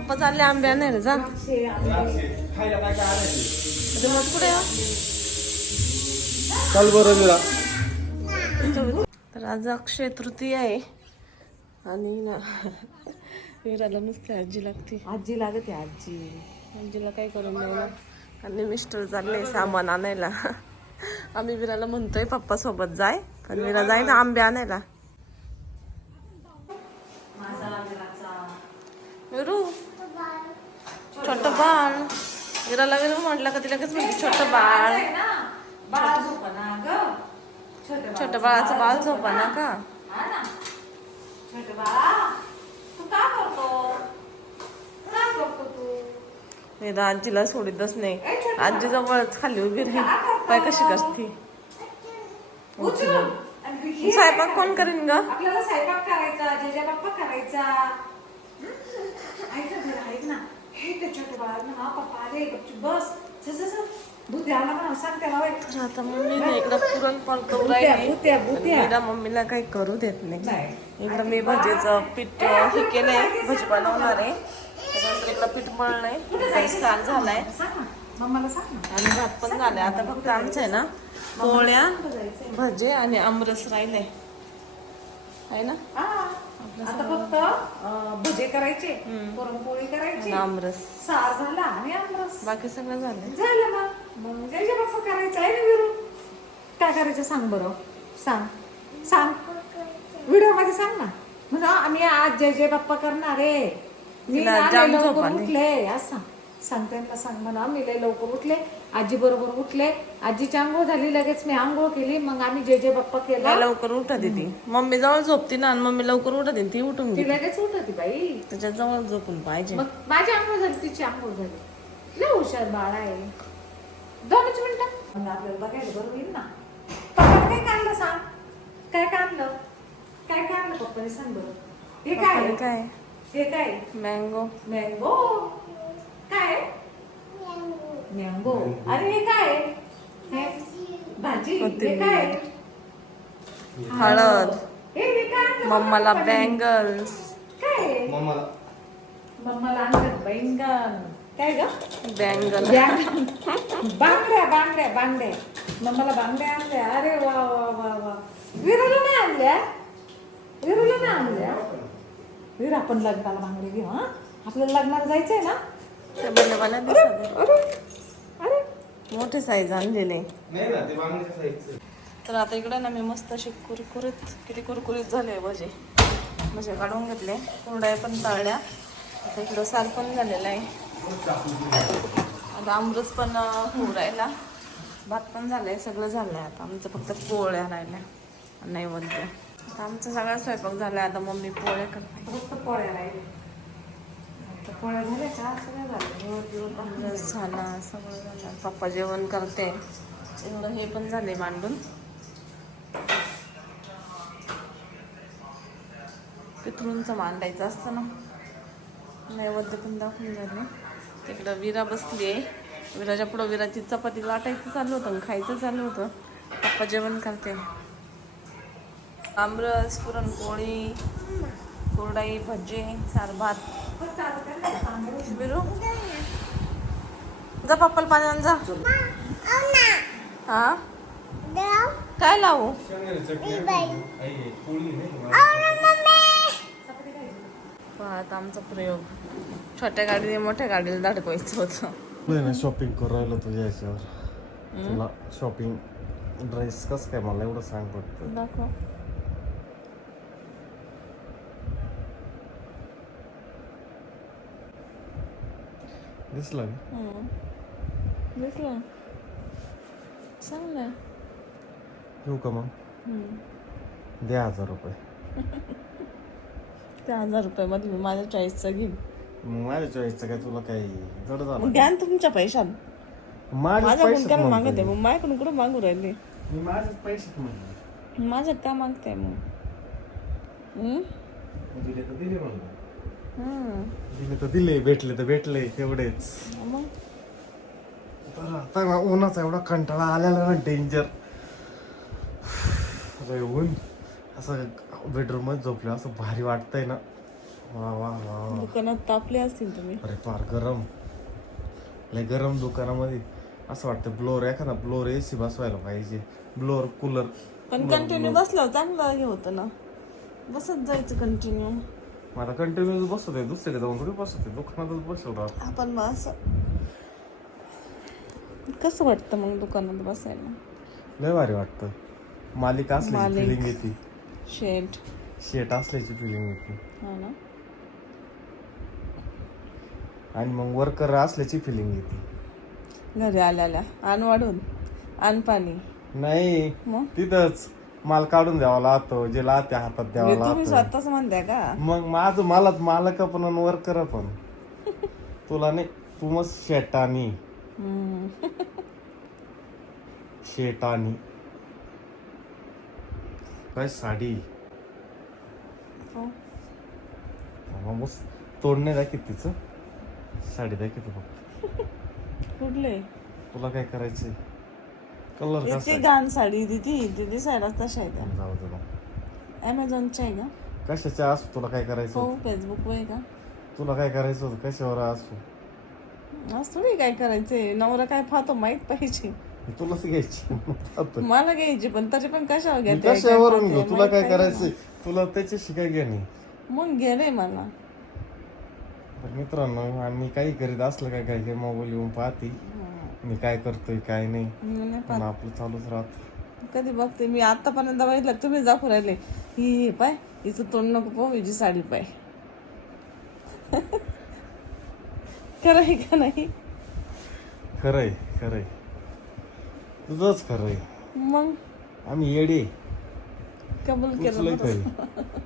पप्पा चालले आंबे आणायला जा. मग पुढे चल बरं मीरा. तर आज अक्षय तृतीया आहे आणि ना वीराला नुसती आजी लागते. आजी लागते आजी. आजीला काय करून द्यायला. आणि मिस्टर चालले सामान आणायला. आम्ही वीराला म्हणतोय पप्पा सोबत जाय, पण वीरा जाय ना आंबे आणायला. विरू छोट बाळ. वीराला विरू म्हटलं का तिला कसं म्हणते छोट बाळ. छोट बाळाचं बाळ झोपा ना का. वेदा आजीला सोडितच नाही. आजी जवळच खाली उभी राही. पाय कशी करते. स्वयंपाक कोण करेन ग. आपल्याला स्वयंपाक करायचा, जेजा बाप्पा करायचा. ऐक ना ऐक ना, हे ते छोटे बाळ ना पप्पा आले बस दूध द्यायला पण सांग त्याला. आता मम्मीने इकडं पुरणपोळी करू राहिली. मीरा मम्मीला काही करू देत नाही. इकडं मी भजीचं पीठ हे केलंय, भजी बनवणार आहे. त्याच्यानंतर इकडं पीठ मळलंय, स्टार्ट झालाय मम्माला सांग ना. आणि भात पण झालाय. आता फक्त आमचं आहे ना पोळ्या, भजे आणि आमरस राहिलंय आहे ना. आता फक्त भजे करायचे, पुरणपोळी करायची, आमरस सार झाला आणि आमरस बाकी सगळं झालंय. झालं ना. मग जेजा बाप्पा करायचं आहे ना. विरू काय करायचं सांग बरं. सांग सांग व्हिडिओ मध्ये सांग ना. म्हणा आम्ही आज जय जय बाप्पा करणार आहे. मी लवकर उठले आज सांग. सांगते ना सांग म्हणा. मी लय लवकर उठले, आजी बरोबर उठले. आजीची आंघोळ झाली, लगेच मी आंघोळ केली. मग आम्ही जय जय बाप्पा केला. लवकर उठत ती मम्मी जवळ झोपती ना. आणि मम्मी लवकर उठत ती उठून ती लगेच उठती बाई. त्याच्या जवळ झोपून पाहिजे. मग माझी आंघोळ झाली, तिची आंघोळ झाली. लय हुशार बाळ आहे. 2च मिनिटं आपल्याला बघायला बरोबर येईल ना. पप्पाने काय काढलं सांग. काय काढलं, काय काढलं पप्पाने सांग बरं. हे काय काय हे काय. मँगो. मँगो काय. मँगो. अरे हे काय. हे भाजी. हे काय. हळद. हे काय. मम्माला बँगल्स. काय मम्माला आणलं बैंगन. काय ग बँगल. बांगड्या बांगड्या बांगड्या. मम्माला बांगड्या आणल्या. अरे वा वा वा वा. विरूला नाही आणल्या. विरूला नाही आणल्या. वीर आपण लग्नाला बांगडे घेऊ. हा आपल्याला लग्नाला जायचंय ना. अरे मोठे साईज आणलेले. तर आता इकडे ना मी मस्त अशी कुरकुरीत, किती कुरकुरीत झाले भजे. भजे काढून घेतले, कुरड्या पण तळल्या. आता इकडं सार पण झालेला आहे. आता आमरस पण होऊ राहिला, भात पण झालाय, सगळं झालंय. आता आमचं फक्त पोळ्या राहिल्या, नैवेद्य. आता आमचा सगळा स्वयंपाक झालाय. आता मम्मी पोळ्या करते. फक्त पोळ्या राहिले. आता पोळ्या झाल्या का सगळं झालं. आमरस झाला, सगळं झालं. पप्पा जेवण करते. एवढं हे पण झाले मांडून. पितृंचं मांडायचं असतं ना. नैवेद्य पण दाखवून झाले. तिकडं विरा बसली आहे. विराच्या पुढं विराची चपाती लाटायचं चालू होतं, खायचं चालू होतं. पप्पा जेवण करते. आमरस, पुरणपोळी, कुरडाई, भजी, सार, भात. विरू जा पप्पाला पाणी आण जा. हा काय लावू. आता आमचा प्रयोग. छोट्या गाडीने मोठ्या गाडीला धडकवायचं होतं. शॉपिंग करू राहिलो तुझ्या याच्यावर. तुला शॉपिंग ड्रेस कसं काय मला एवढं सांग फक्त. दाखव. दिसला दिसलं सांग ना. घेऊ का मग. द्या 1000 रुपये. त्या 1000 रुपयामध्ये मी माझ्या चॉईसचं घेईन. माझ्या चॉईसचं काय तुला काही जड झालं. घ्या तुमच्या पैशात. माझ्या मुलग्याला मागते मग, माझ्याकडून कुठं मागू राहिले. मी माझ्याच पैशात म्हणलं. माझ्यात का मागताय मग. दिले तर दिले म्हणलं. दिले तर दिले, भेटले तर भेटले, तेवढेच. मग आता उन्हाचा एवढा कंटाळा आलेला ना, डेंजर. ऊन असं बेडरूम मध्ये झोपलं असं भारी वाटतंय ना. वा वा वा. दुकानात तापले असतील तुम्ही. अरे फार गरम, लय गरम दुकानामध्ये. असं वाटतं ब्लोअर, एखादा ब्लोअर एसी बसवायला पाहिजे, ब्लोअर कूलर. पण कंटिन्यू बसलं चांगलं हे होतं ना, बसत जायचं कंटिन्यू. मला कंटिन्यू बसत आहे, दुसरीकडे जाऊन थोडी बसत आहे, दुकानातच बसेल राहत. आपण मग असं कसं वाटतं मग दुकानात बसायला? लय भारी वाटतं. मालिका असल्याची मालिक. फिलिंग येते, शेट. शेट असल्याची फिलिंग येते, हा ना. आणि मग वर्कर असल्याची फिलिंग येते. घरी आल्याला आण वाढून आण पाणी. नाही, मग तिथंच माल काढून द्यावा लागतो, जे लाते हातात द्यावा म्हणजे तुम्ही लागतो. स्वतःच म्हणताय का? मग माझं मला मालक पण आणि वर्कर पण. तुला नाही, तू मग शेटानी शेटानी. काय साडी हो. मस्त तोडणे दाखवत तिचं, साडी दाखवतो फक्त. कुठले? तुला काय करायचंय? कलर ती कसा घाण साडी ती साड्या तशा आहेत. जाऊ दे ना. ॲमेझॉनच्या आहे का? कशाच्या असतो, तुला काय करायचं हो, होतं? फेसबुक आहे का? तुला काय करायचं होतं? कशावर असतो? आज थोडी काय करायचंय, नवरा काय पाहतो माहित पाहिजे. तुलाच घ्यायची. मला घ्यायची पण तरी पण कशावर मी घेते? कशावरून घेऊ? तुला काय करायचंय? तुला त्याच्याशी काय घेणे? मग घे रे मला. तर मित्रांनो, आम्ही काही करीत असलं काय काय मोबाईल येऊन पाहते मी काय करतोय काय नाही, नाही पण आपलं चालूच राहत. कधी बघते मी आतापर्यंत बघितलं, तुम्ही दाखवू राहिले ही पाय हिचं तोंड नको पाहू, हिची साडी पाय. खरं आहे का नाही? खरंय खरंय, तुझंच खरंय. मग आम्ही येडे कबूल केलं उचलय बरं. खरी.